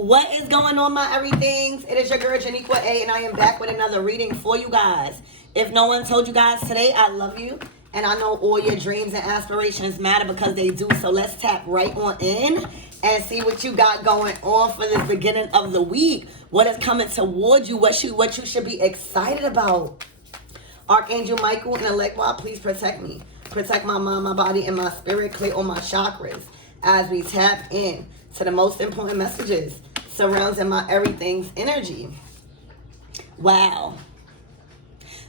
What is going on, my everythings? It is your girl Janiqua A, and I am back with another reading for you guys. If no one told you guys today, I love you, and I know all your dreams and aspirations matter because they do. So let's tap right on in and see what you got going on for this beginning of the week. What is coming towards you? What you should be excited about? Archangel Michael and Elegwa, please protect me. Protect my mind, my body, and my spirit. Clear all my chakras as we tap in to the most important messages surrounding my everything's energy. Wow.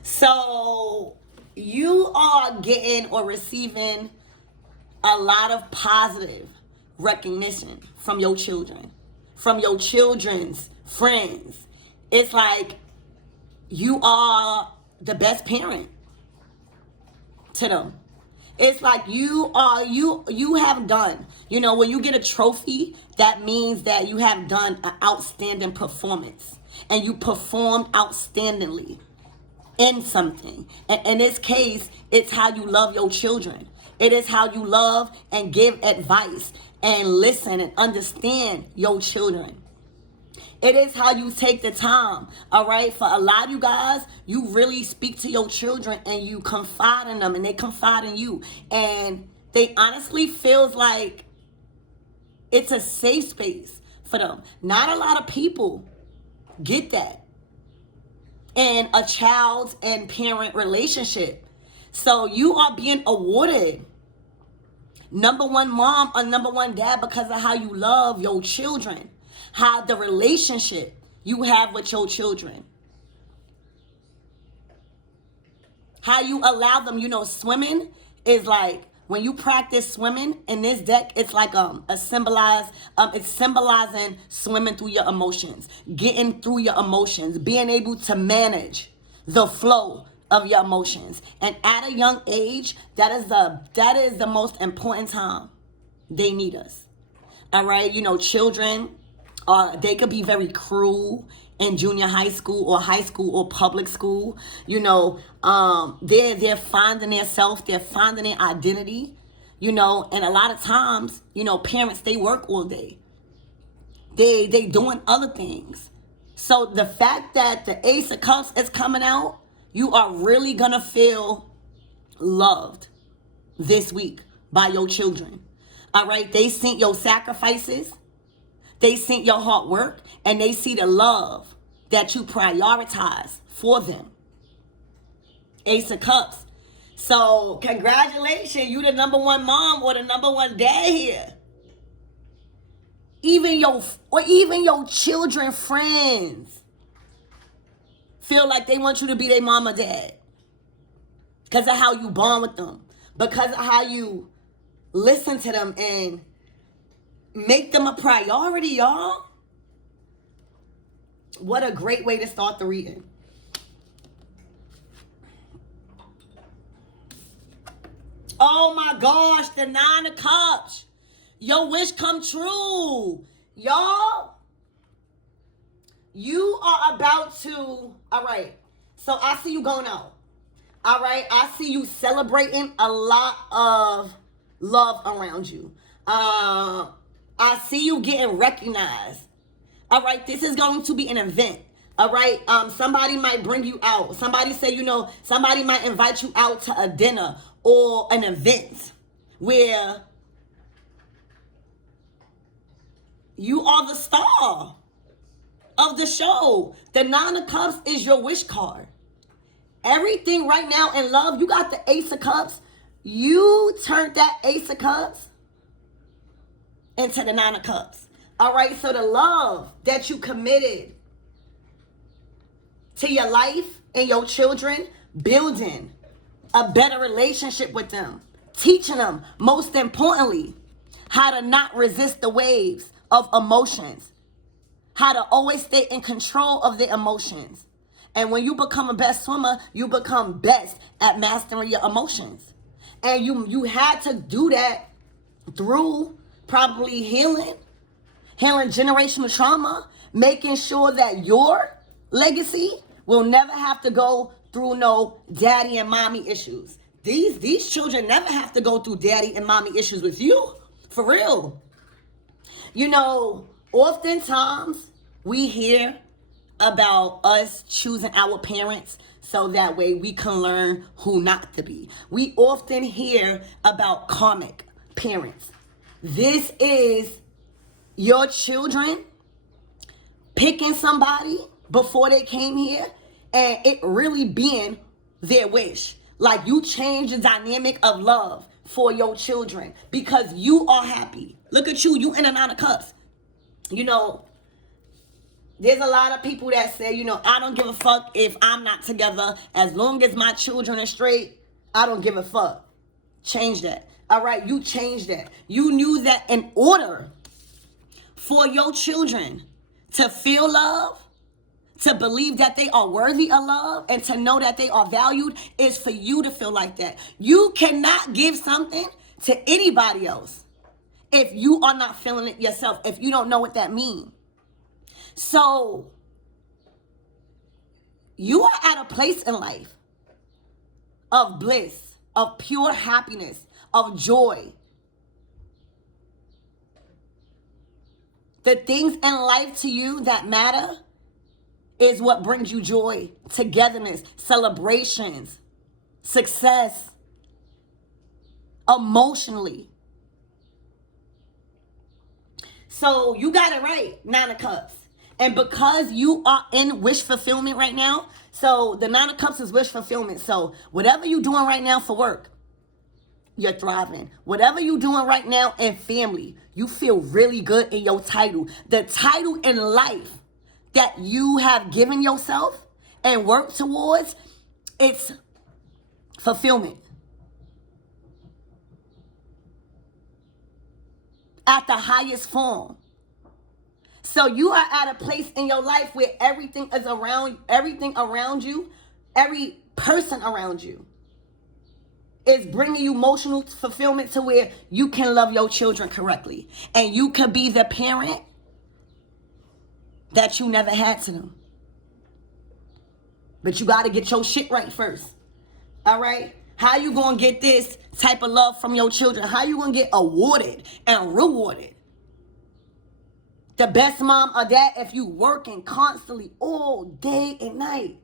So you are getting or receiving a lot of positive recognition from your children, from your children's friends. It's like you are the best parent to them. It's like you have done, when you get a trophy, that means that you have done an outstanding performance and you performed outstandingly in something. And in this case, it's how you love your children. It is how you love and give advice and listen and understand your children. It is how you take the time, all right? For a lot of you guys, you really speak to your children and you confide in them and they confide in you. And they honestly feels like it's a safe space for them. Not a lot of people get that in a child and parent relationship. So you are being awarded number one mom or number one dad because of how you love your children. How the relationship you have with your children. How you allow them, swimming is like, when you practice swimming in this deck, it's like it's symbolizing swimming through your emotions, getting through your emotions, being able to manage the flow of your emotions. And at a young age, that is the most important time they need us. All right, children, they could be very cruel in junior high school or public school. They're finding their self, they're finding their identity, and a lot of times, parents, they work all day. They doing other things. So the fact that the Ace of Cups is coming out, you are really gonna feel loved this week by your children. All right, they seen your sacrifices. They see your hard work and they see the love that you prioritize for them. Ace of Cups. So congratulations, you the number one mom or the number one dad here. Even your children friends feel like they want you to be their mom or dad because of how you bond with them, because of how you listen to them and make them a priority, y'all. What a great way to start the reading. Oh my gosh, the Nine of Cups. Your wish come true. Y'all, you are about to, all right, so I see you going out. All right, I see you celebrating a lot of love around you. I see you getting recognized. All right, this is going to be an event. All right, somebody might bring you out. Somebody say, somebody might invite you out to a dinner or an event where you are the star of the show. The Nine of Cups is your wish card. Everything right now in love, you got the Ace of Cups. You turned that Ace of Cups into the Nine of Cups. All right, so the love that you committed to your life and your children, building a better relationship with them, teaching them, most importantly, how to not resist the waves of emotions, how to always stay in control of their emotions. And when you become a best swimmer, you become best at mastering your emotions. And you had to do that through probably healing generational trauma, making sure that your legacy will never have to go through no daddy and mommy issues. These children never have to go through daddy and mommy issues with you. For real. Oftentimes, we hear about us choosing our parents so that way we can learn who not to be. We often hear about karmic parents. This is your children picking somebody before they came here and it really being their wish. Like, you change the dynamic of love for your children because you are happy. Look at you, you in a 9 of cups. You know, there's a lot of people that say, you know, I don't give a fuck if I'm not together. As long as my children are straight, I don't give a fuck. Change that. All right, you change that. You knew that in order for your children to feel love, to believe that they are worthy of love, and to know that they are valued, is for you to feel like that. You cannot give something to anybody else if you are not feeling it yourself, if you don't know what that means. So, you are at a place in life of bliss, of pure happiness, of joy. The things in life to you that matter is what brings you joy, togetherness, celebrations, success, emotionally. So you got it right, 9 of Cups. And because you are in wish fulfillment right now, so the 9 of Cups is wish fulfillment. So whatever you're doing right now for work, you're thriving. Whatever you're doing right now in family, you feel really good in your title. The title in life that you have given yourself and worked towards, it's fulfillment. At the highest form. So you are at a place in your life where everything around you, every person around you is bringing you emotional fulfillment to where you can love your children correctly. And you can be the parent that you never had to them. But you got to get your shit right first. All right? How you going to get this type of love from your children? How you going to get awarded and rewarded? The best mom or dad if you working constantly all day and night.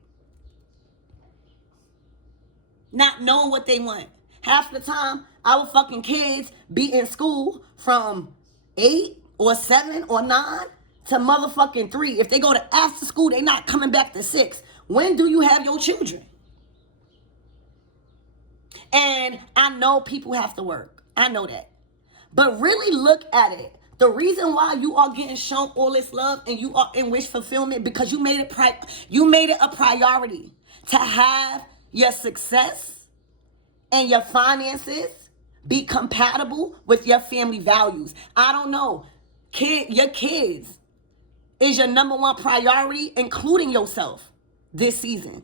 Not knowing what they want. Half the time, our fucking kids be in school from 8 or 7 or 9 to motherfucking 3. If they go to after school, they not coming back to 6. When do you have your children? And I know people have to work. I know that. But really look at it. The reason why you are getting shown all this love and you are in wish fulfillment because you made it a priority to have your success and your finances be compatible with your family values. I don't know. Your kids is your number one priority, including yourself this season.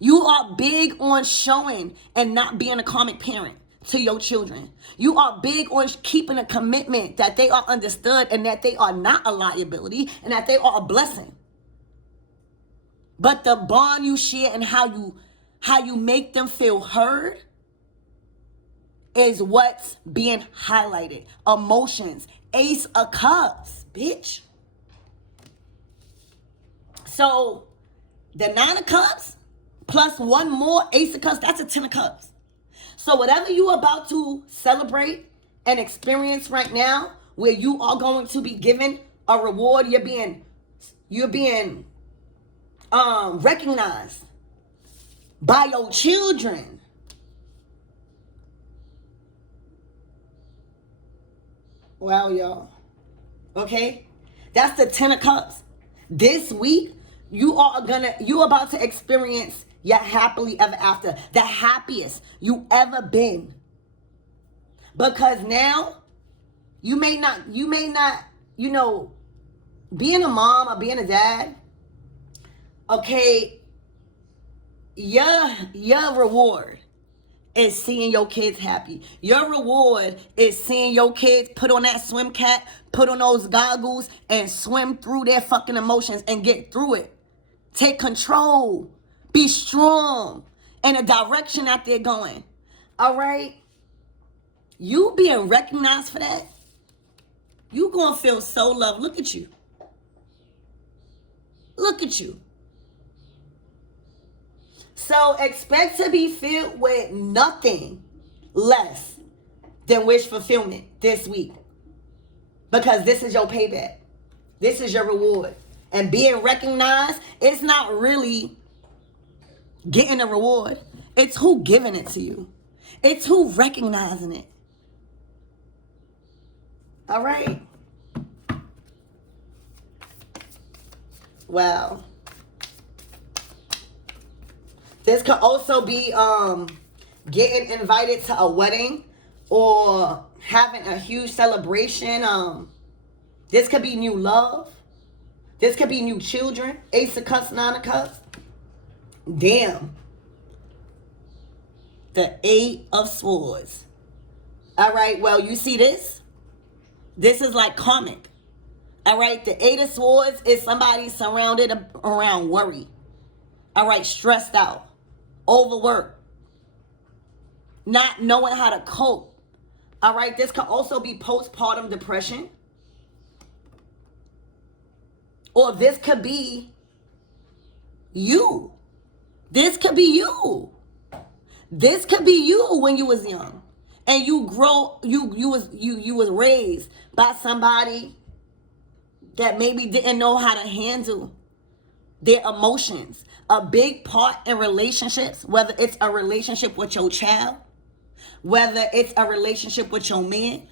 You are big on showing and not being a karmic parent to your children. You are big on keeping a commitment that they are understood and that they are not a liability and that they are a blessing. But the bond you share and how you make them feel heard is what's being highlighted. Emotions. Ace of Cups, bitch. So the 9 of Cups plus one more Ace of Cups, that's a 10 of Cups. So whatever you're about to celebrate and experience right now, where you are going to be given a reward, you're being recognized by your children. Wow, y'all. Okay? That's the 10 of Cups. This week, you're about to experience your happily ever after, the happiest you ever been. Because now, you may not, being a mom or being a dad, okay, your reward is seeing your kids happy. Your reward is seeing your kids put on that swim cap, put on those goggles, and swim through their fucking emotions and get through it. Take control. Be strong in the direction that they're going. All right? You being recognized for that You gonna feel so loved. Look at you. Look at you. So expect to be filled with nothing less than wish fulfillment this week. Because this is your payback. This is your reward. And being recognized, it's not really getting a reward. It's who giving it to you. It's who recognizing it. All right. Wow. This could also be getting invited to a wedding or having a huge celebration. This could be new love. This could be new children. Ace of Cups, Nine of Cups. Damn. The Eight of Swords. All right, well, you see this? This is like karmic. All right, the Eight of Swords is somebody surrounded around worry. All right, stressed out, overworked, not knowing how to cope. All right, this could also be postpartum depression. Or this could be you. This could be you. This could be you when you was young. And you was raised by somebody that maybe didn't know how to handle their emotions. A big part in relationships, whether it's a relationship with your child, whether it's a relationship with your man,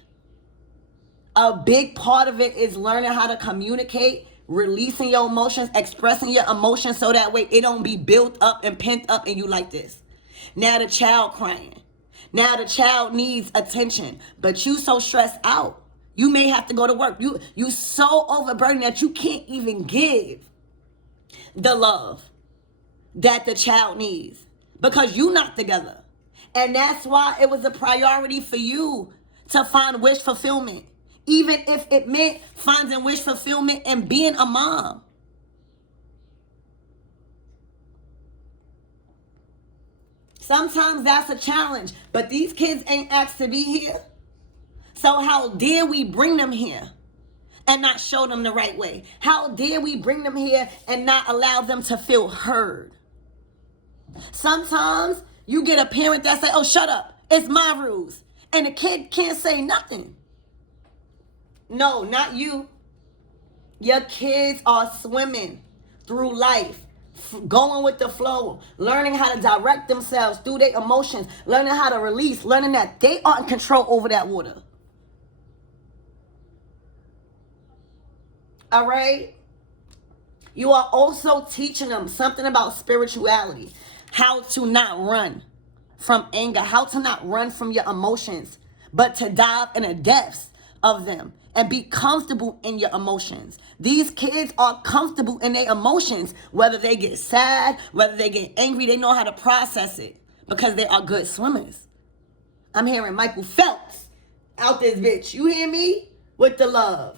a big part of it is learning how to communicate, releasing your emotions, expressing your emotions so that way it don't be built up and pent up in you like this. Now the child crying. Now the child needs attention, but you so stressed out. You may have to go to work. You so overburdened that you can't even give the love that the child needs because you not together. And that's why it was a priority for you to find wish fulfillment, even if it meant finding wish fulfillment and being a mom. Sometimes that's a challenge, but these kids ain't asked to be here. So how dare we bring them here and not show them the right way? How dare we bring them here and not allow them to feel heard? Sometimes you get a parent that say, oh, shut up, it's my rules. And the kid can't say nothing. No, not you. Your kids are swimming through life, going with the flow, learning how to direct themselves through their emotions, learning how to release, learning that they are in control over that water. All right? You are also teaching them something about spirituality, how to not run from anger, how to not run from your emotions, but to dive in the depths of them and be comfortable in your emotions. These kids are comfortable in their emotions, whether they get sad, whether they get angry, they know how to process it because they are good swimmers. I'm hearing Michael Phelps out this bitch. You hear me? With the love.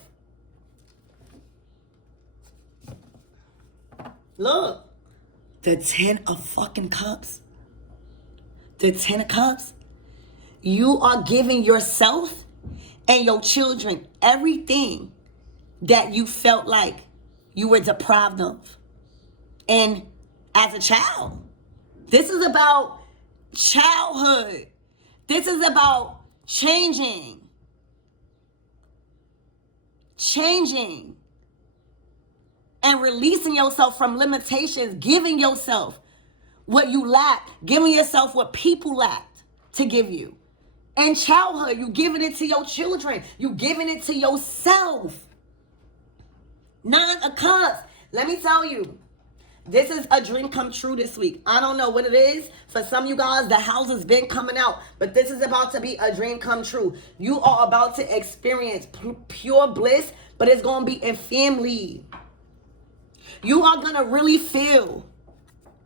Look, the 10 of fucking cups. The 10 of cups. You are giving yourself and your children everything that you felt like you were deprived of. And as a child, this is about childhood. This is about changing. And releasing yourself from limitations, giving yourself what you lack, giving yourself what people lacked to give you. In childhood, you giving it to your children. You giving it to yourself. 9 of Cups. Let me tell you, this is a dream come true this week. I don't know what it is. For some of you guys, the house has been coming out. But this is about to be a dream come true. You are about to experience pure bliss, but it's going to be in family. You are going to really feel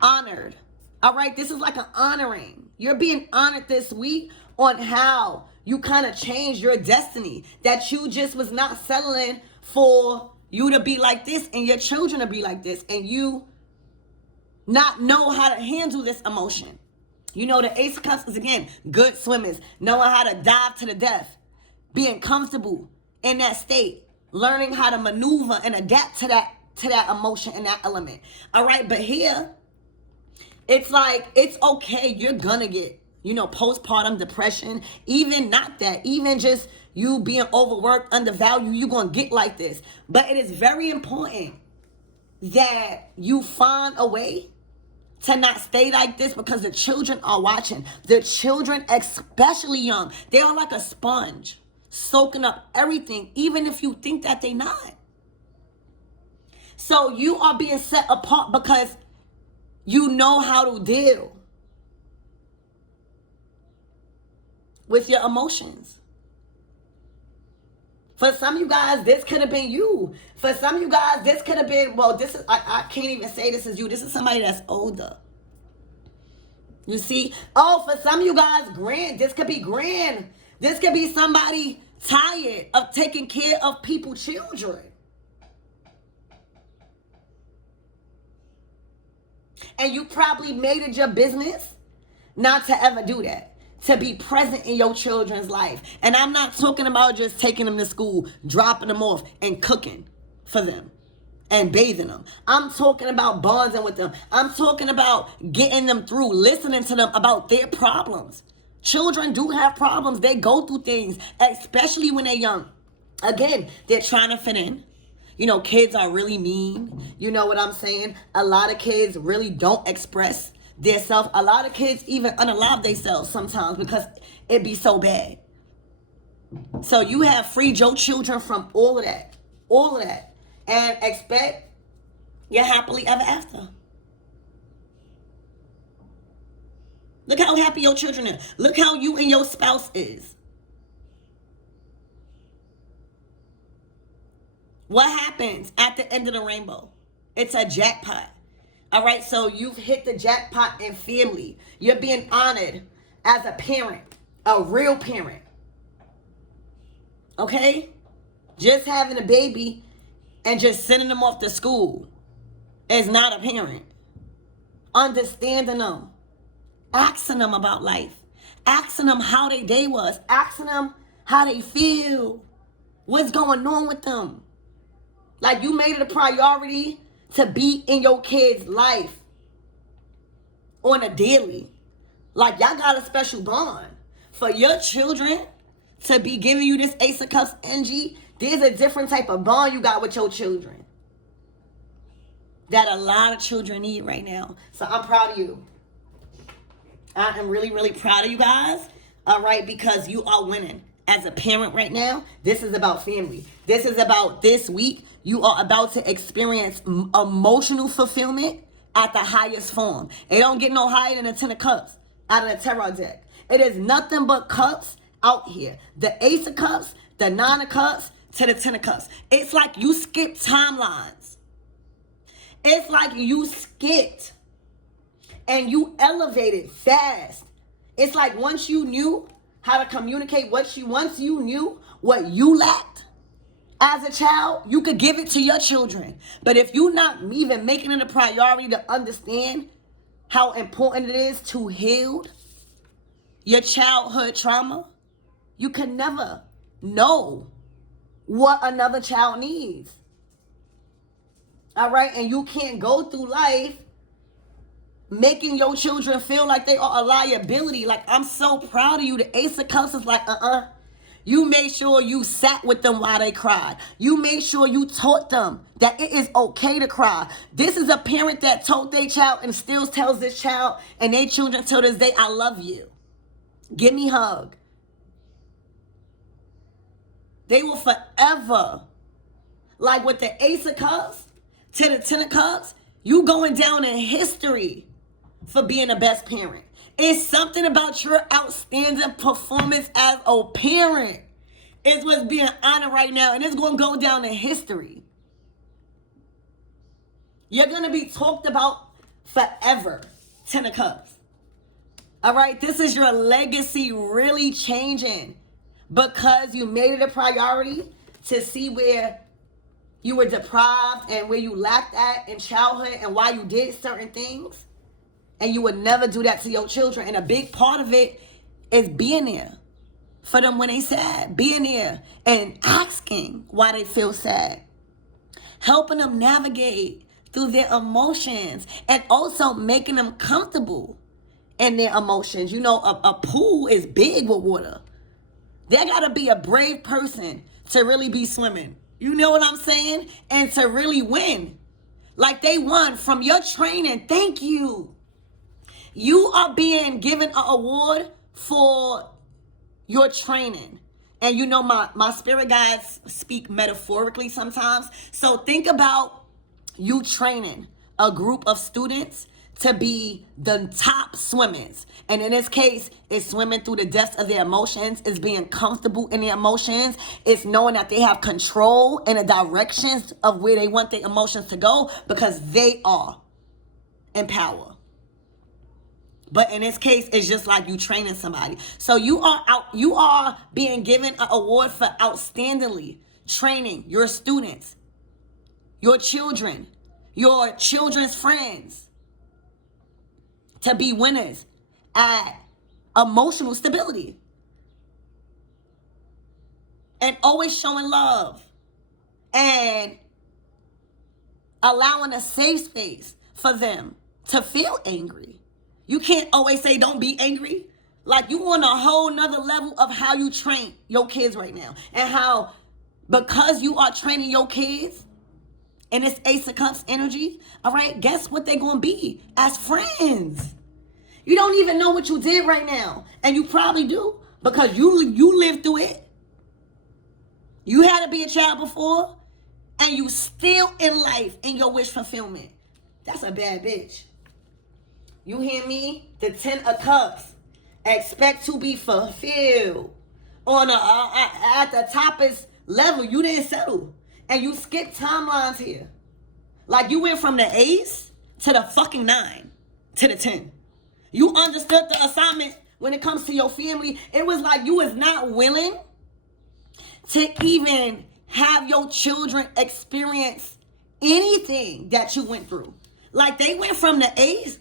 honored. All right? This is like an honoring. You're being honored this week on how you kind of changed your destiny. That you just was not settling for you to be like this and your children to be like this. And you not know how to handle this emotion. You know, the Ace of Cups is, again, good swimmers. Knowing how to dive to the depth. Being comfortable in that state, learning how to maneuver and adapt to that emotion and that element. All right, but here, it's like, it's okay. You're gonna get, postpartum depression, even not that, even just you being overworked, undervalued, you're gonna get like this. But it is very important that you find a way to not stay like this, because the children are watching. The children, especially young, they are like a sponge, soaking up everything, even if you think that they're not. So you are being set apart because you know how to deal with your emotions. For some of you guys, this could have been you. For some of you guys, this could have been, I can't even say this is you. This is somebody that's older. You see? Oh, for some of you guys, this could be grand. This could be somebody tired of taking care of people's children. And you probably made it your business not to ever do that. To be present in your children's life. And I'm not talking about just taking them to school, dropping them off, and cooking for them and bathing them. I'm talking about bonding with them. I'm talking about getting them through, listening to them about their problems. Children do have problems. They go through things, especially when they're young. Again, they're trying to fit in. Kids are really mean. You know what I'm saying? A lot of kids really don't express their self. A lot of kids even unalive themselves sometimes because it be so bad. So you have freed your children from all of that, and expect your happily ever after. Look how happy your children are. Look how you and your spouse is. What happens at the end of the rainbow? It's a jackpot. All right, so you've hit the jackpot in family. You're being honored as a parent, a real parent. Okay? Just having a baby and just sending them off to school is not a parent. Understanding them, asking them about life, asking them how their day was, asking them how they feel, what's going on with them. Like, you made it a priority to be in your kid's life on a daily. Like, y'all got a special bond. For your children to be giving you this Ace of Cups energy, there's a different type of bond you got with your children that a lot of children need right now. So I'm proud of you. I am really, really proud of you guys. All right, because you are winning. As a parent right now, this is about family. This is about this week. You are about to experience emotional fulfillment at the highest form. It don't get no higher than a 10 of cups out of the tarot deck. It is nothing but cups out here. The Ace of Cups, the 9 of Cups, to the 10 of Cups. It's like you skipped timelines. It's like you skipped and you elevated fast. It's like once you knew how to communicate once you knew what you lacked as a child, you could give it to your children. But if you're not even making it a priority to understand how important it is to heal your childhood trauma, you can never know what another child needs. All right? And you can't go through life making your children feel like they are a liability. Like, I'm so proud of you. The Ace of Cups is like, You made sure you sat with them while they cried. You made sure you taught them that it is okay to cry. This is a parent that told their child and still tells this child and their children till this day, I love you. Give me a hug. They will forever, like with the Ace of Cups to the 10 of Cups, you going down in history for being the best parent. It's something about your outstanding performance as a parent is what's being honored right now, and it's going to go down in history. You're going to be talked about forever, 10 of Cups. All right, this is your legacy really changing because you made it a priority to see where you were deprived and where you lacked at in childhood and why you did certain things. And you would never do that to your children. And a big part of it is being there for them when they sad. Being there and asking why they feel sad. Helping them navigate through their emotions and also making them comfortable in their emotions. You know, a pool is big with water. They gotta be a brave person to really be swimming. You know what I'm saying? And to really win. Like they won from your training. Thank you. You are being given an award for your training. And you know, my spirit guides speak metaphorically sometimes. So think about you training a group of students to be the top swimmers. And in this case, it's swimming through the depths of their emotions. It's being comfortable in their emotions. It's knowing that they have control in the directions of where they want their emotions to go because they are in power. But in this case, it's just like you training somebody. So you are being given an award for outstandingly training your students, your children, your children's friends to be winners at emotional stability. And always showing love and allowing a safe space for them to feel angry. You can't always say don't be angry. Like you on a whole nother level of how you train your kids right now. And how because you are training your kids in this Ace of Cups energy, all right, guess what they're going to be as friends. You don't even know what you did right now. And you probably do because you lived through it. You had to be a child before and you still in life in your wish fulfillment. That's a bad bitch. You hear me? The 10 of Cups. Expect to be fulfilled. On at the toppest level, you didn't settle. And you skipped timelines here. Like you went from the Ace to the fucking 9 to the 10. You understood the assignment when it comes to your family. It was like you was not willing to even have your children experience anything that you went through. Like they went from the Ace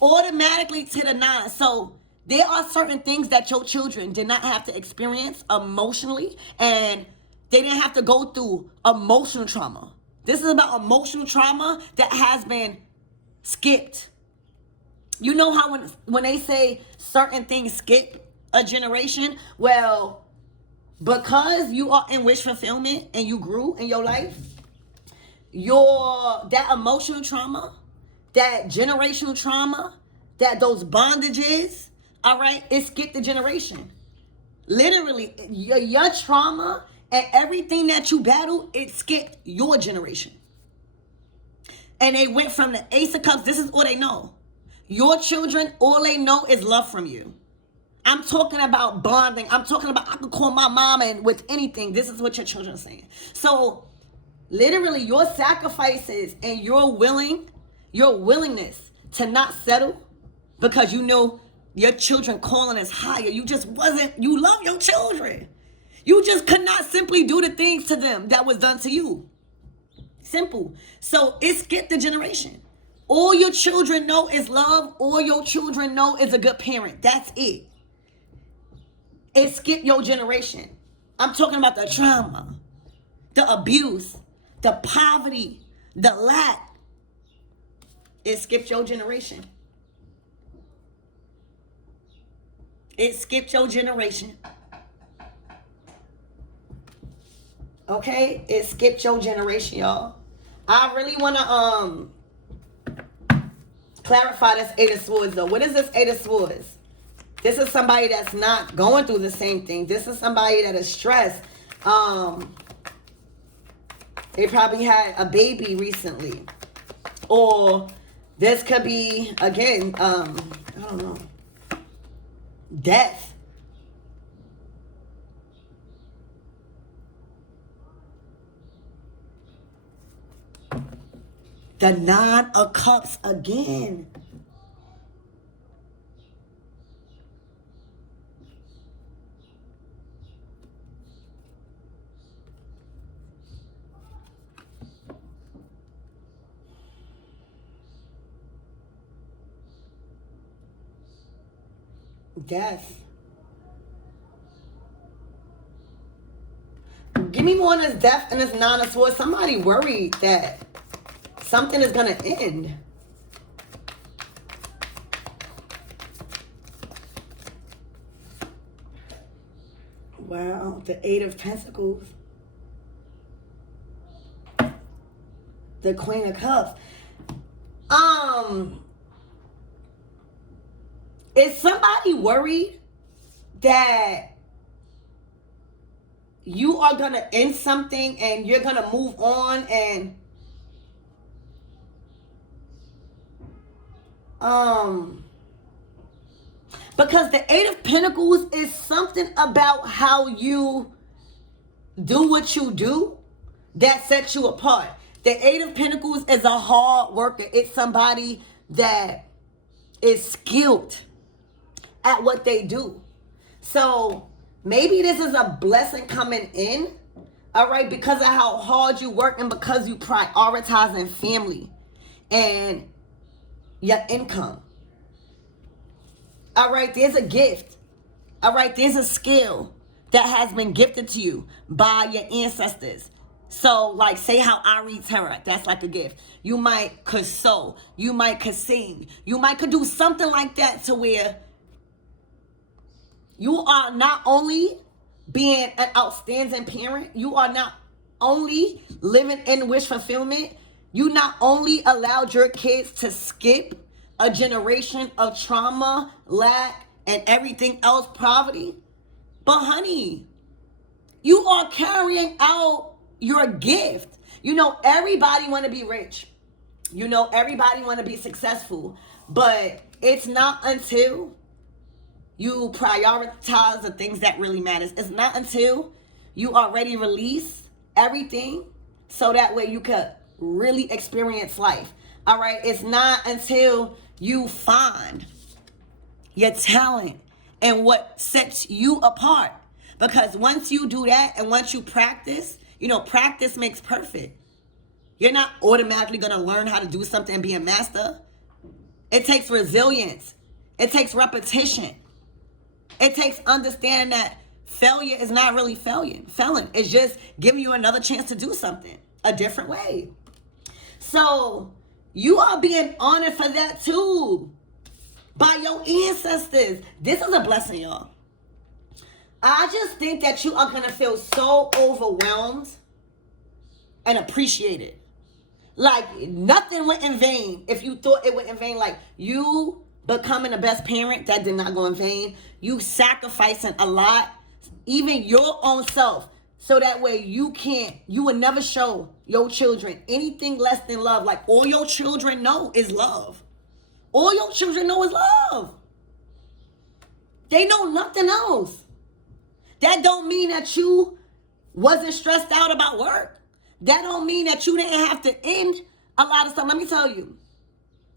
automatically to the 9. So there are certain things that your children did not have to experience emotionally, and they didn't have to go through emotional trauma. This is about emotional trauma that has been skipped. You know how when they say certain things skip a generation? Well, because you are in wish fulfillment and you grew in your life, that emotional trauma, that generational trauma, that those bondages, all right, it skipped the generation. Literally, your trauma and everything that you battled, it skipped your generation. And they went from the Ace of Cups. This is all they know. Your children, all they know is love from you. I'm talking about bonding. I'm talking about I could call my mom and with anything. This is what your children are saying. So literally your sacrifices and your willingness to not settle because you know your children calling is higher. You love your children. You just could not simply do the things to them that was done to you. Simple. So it skipped the generation. All your children know is love. All your children know is a good parent. That's it. It skipped your generation. I'm talking about the trauma, the abuse, the poverty, the lack. It skipped your generation. It skipped your generation. Okay? It skipped your generation, y'all. I really want to clarify this Eight of Swords, though. What is this Eight of Swords? This is somebody that's not going through the same thing. This is somebody that is stressed. They probably had a baby recently. Or this could be, again, I don't know, death. The Nine of Cups again. Death. me more on this death and this nine of swords. Somebody worried that something is going to end. Wow, the Eight of Pentacles. The Queen of Cups. Is somebody worried that you are going to end something and you're going to move on and because the Eight of Pentacles is something about how you do what you do that sets you apart. The Eight of Pentacles is a hard worker. It's somebody that is skilled at what they do. So maybe this is a blessing coming in, all right, because of how hard you work and because you prioritizing family and your income. All right, there's a gift. All right, there's a skill that has been gifted to you by your ancestors. So, like, say how I read tarot, that's like a gift. You might could sew, you might could sing, you might could do something like that to where you are not only being an outstanding parent, you are not only living in wish fulfillment, you not only allowed your kids to skip a generation of trauma, lack, and everything else, poverty, but honey, you are carrying out your gift. You know, everybody want to be rich. You know, everybody want to be successful, but it's not until you prioritize the things that really matters. It's not until you already release everything so that way you could really experience life. All right. It's not until you find your talent and what sets you apart. Because once you do that and once you practice, you know, practice makes perfect. You're not automatically going to learn how to do something and be a master. It takes resilience. It takes repetition. It takes understanding that failure is not really failing. It's just giving you another chance to do something a different way. So you are being honored for that too by your ancestors. This is a blessing, y'all. I just think that you are going to feel so overwhelmed and appreciated. Like nothing went in vain if you thought it went in vain. Like you becoming the best parent, that did not go in vain. You sacrificing a lot, even your own self, so that way you would never show your children anything less than love. Like all your children know is love. All your children know is love. They know nothing else. That don't mean that you wasn't stressed out about work. That don't mean that you didn't have to end a lot of stuff. Let me tell you,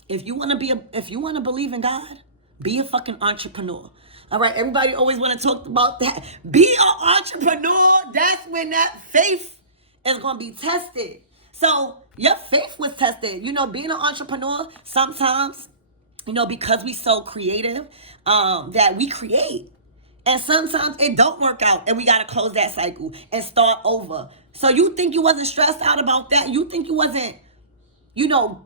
if you want to believe in God, be a fucking entrepreneur. All right, everybody always want to talk about that. Be an entrepreneur. That's when that faith is going to be tested. So your faith was tested. You know, being an entrepreneur, sometimes, you know, because we so creative, that we create. And sometimes it don't work out and we got to close that cycle and start over. So you think you wasn't stressed out about that? You think you wasn't, you know,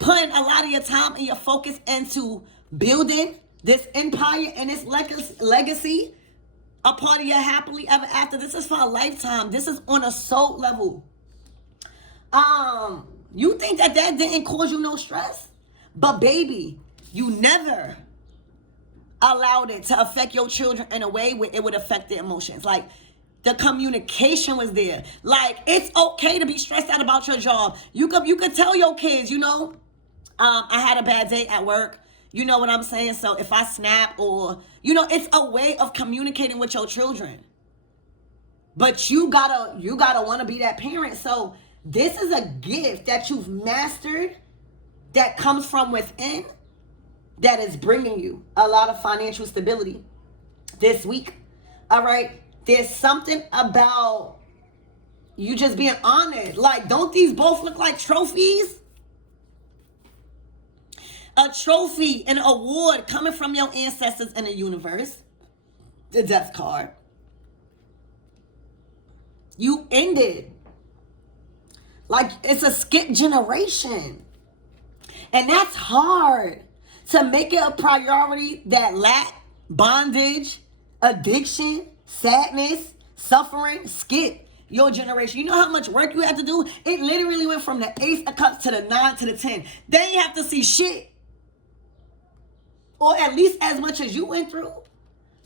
putting a lot of your time and your focus into building this empire and this legacy, a part of your happily ever after? This is for a lifetime. This is on a soul level. You think that didn't cause you no stress? But baby, you never allowed it to affect your children in a way where it would affect their emotions. Like the communication was there. Like it's okay to be stressed out about your job. You could tell your kids, you know, I had a bad day at work. You know what I'm saying? So if I snap or, you know, it's a way of communicating with your children. But you gotta want to be that parent. So this is a gift that you've mastered that comes from within, that is bringing you a lot of financial stability this week. All right. There's something about you just being honored. Like, don't these both look like trophies? A trophy, an award coming from your ancestors in the universe. The death card. You ended. Like, it's a skip generation. And that's hard. To make it a priority that lack, bondage, addiction, sadness, suffering, skip your generation. You know how much work you have to do? It literally went from the Ace of Cups to the 9 to the 10. They ain't have to see shit. Or at least as much as you went through.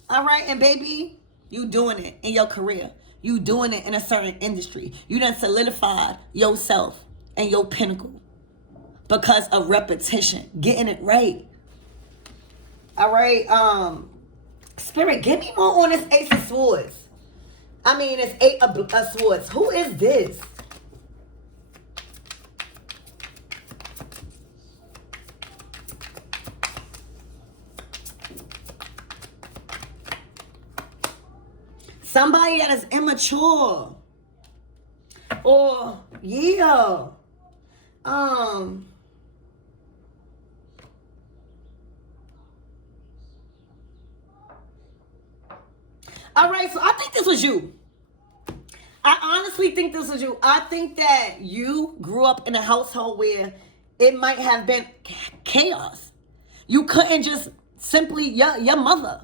All right? And baby, you doing it in your career. You doing it in a certain industry. You done solidified yourself and your pinnacle because of repetition, getting it right. All right, Spirit, give me more on this Ace of Swords. I mean, it's 8 of Swords. Who is this? Somebody that is immature. Or, yeah. All right, so I think this was you. I honestly think this was you. I think that you grew up in a household where it might have been chaos. You couldn't just simply, your mother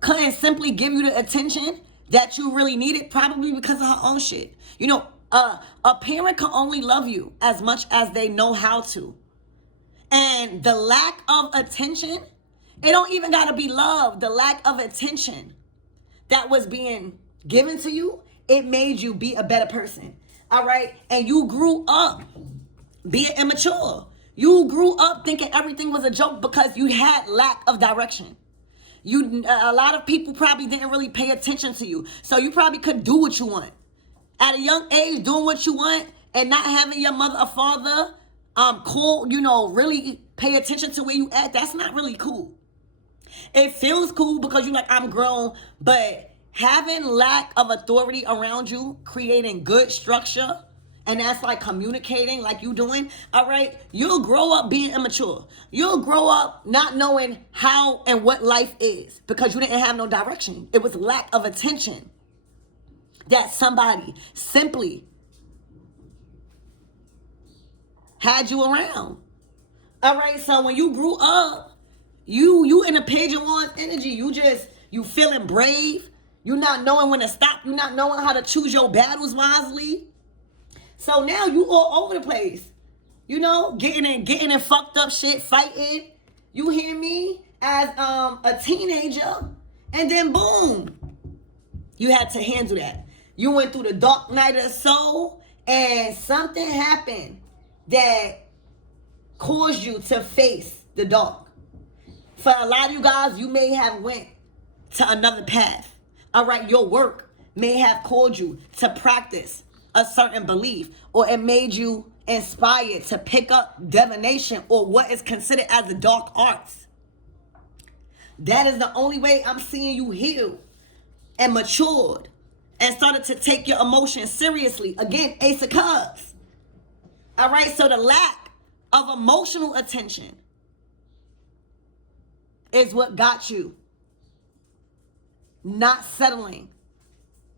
couldn't simply give you the attention that you really needed, probably because of her own shit. You know, a parent can only love you as much as they know how to. And the lack of attention, it don't even gotta be love. The lack of attention that was being given to you, it made you be a better person. All right? And you grew up being immature. You grew up thinking everything was a joke because you had lack of direction. A lot of people probably didn't really pay attention to you. So you probably couldn't do what you want. At a young age, doing what you want and not having your mother or father really pay attention to where you at, that's not really cool. It feels cool because you're like, I'm grown, but having lack of authority around you, creating good structure, and that's like communicating like you doing, all right, you'll grow up being immature. You'll grow up not knowing how and what life is because you didn't have no direction. It was lack of attention that somebody simply had you around. All right, so when you grew up, you in a Page of Wands energy. You feeling brave. You not knowing when to stop. You not knowing how to choose your battles wisely. So now you all over the place. You know, getting in fucked up shit, fighting. You hear me? As a teenager. And then boom. You had to handle that. You went through the dark night of the soul and something happened that caused you to face the dark. For a lot of you guys, you may have went to another path. All right, your work may have called you to practice a certain belief, or it made you inspired to pick up divination or what is considered as the dark arts. That is the only way I'm seeing you healed and matured and started to take your emotions seriously. Again, Ace of Cups. All right, so the lack of emotional attention is what got you not settling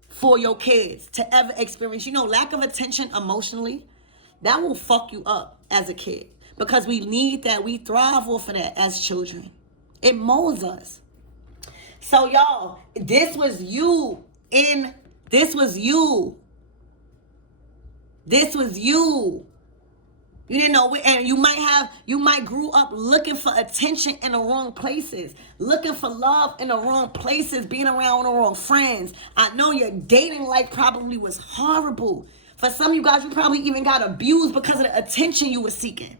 for your kids to ever experience. You know, lack of attention emotionally, that will fuck you up as a kid because we need that. We thrive off of that as children. It molds us. So y'all, this was you. You didn't know, and you might grew up looking for attention in the wrong places, looking for love in the wrong places, being around the wrong friends. I know your dating life probably was horrible. For some of you guys, you probably even got abused because of the attention you were seeking.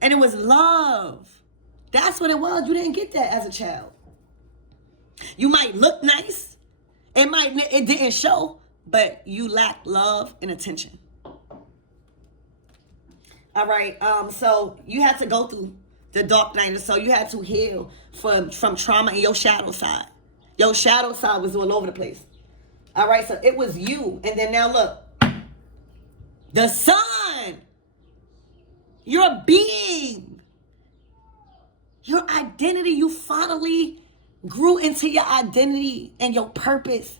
And it was love. That's what it was. You didn't get that as a child. You might look nice. It didn't show, but you lacked love and attention. All right, so you had to go through the dark night, so you had to heal from trauma in your shadow side. Your shadow side was all over the place. All right, so it was you. And then now look, the sun, your being, your identity, you finally grew into your identity and your purpose.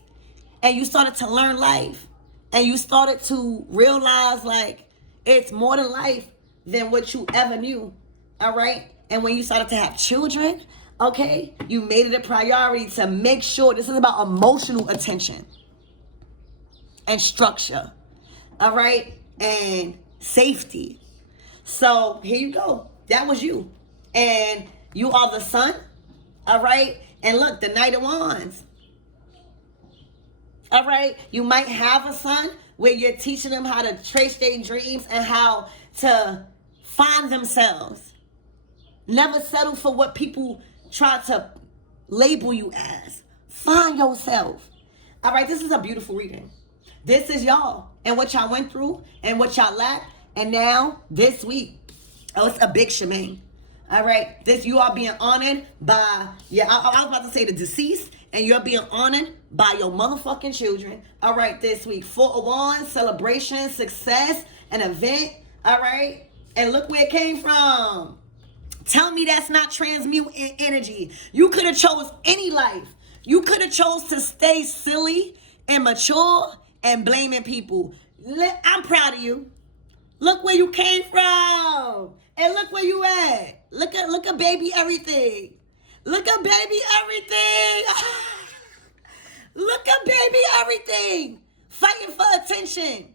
And you started to learn life. And you started to realize, like, it's more to life than what you ever knew. All right? And when you started to have children, okay, you made it a priority to make sure this is about emotional attention and structure. All right? And safety. So here you go. That was you. And you are the sun. All right? And look, the Knight of Wands. All right? You might have a son where you're teaching them how to trace their dreams and how to find themselves. Never settle for what people try to label you as. Find yourself. All right? This is a beautiful reading. This is y'all and what y'all went through and what y'all lacked. And now, this week, oh, it's a big shemang. All right? This, you are being honored by, I was about to say the deceased, and you're being honored by your motherfucking children. All right, this week. 4 of Wands, celebration, success, an event. All right? And look where it came from. Tell me that's not transmuting energy. You could have chose any life. You could have chose to stay silly and mature and blaming people. I'm proud of you. Look where you came from. And look where you at. Look at baby everything. Look at baby everything. Look at baby everything. Fighting for attention.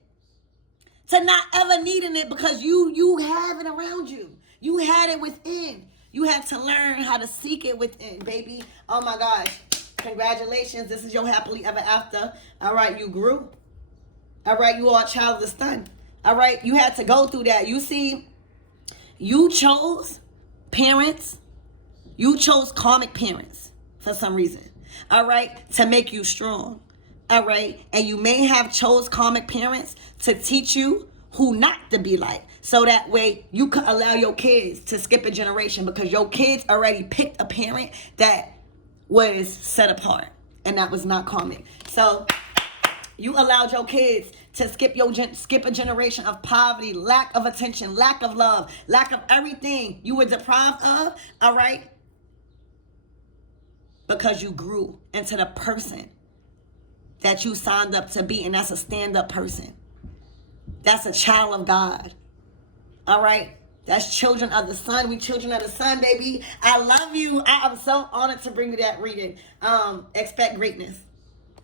To not ever needing it because you have it around you. You had it within. You had to learn how to seek it within, baby. Oh my gosh. Congratulations. This is your happily ever after. All right, you grew. All right, you are a child of the sun. All right, you had to go through that. You see, you chose parents. You chose karmic parents for some reason. All right, to make you strong. All right, and you may have chose karmic parents to teach you who not to be like. So that way you could allow your kids to skip a generation because your kids already picked a parent that was set apart. And that was not karmic. So you allowed your kids to skip a generation of poverty, lack of attention, lack of love, lack of everything you were deprived of, all right? Because you grew into the person that you signed up to be, and that's a stand-up person. That's a child of God, all right? That's children of the sun. We children of the sun, baby. I love you. I am so honored to bring you that reading. Expect greatness.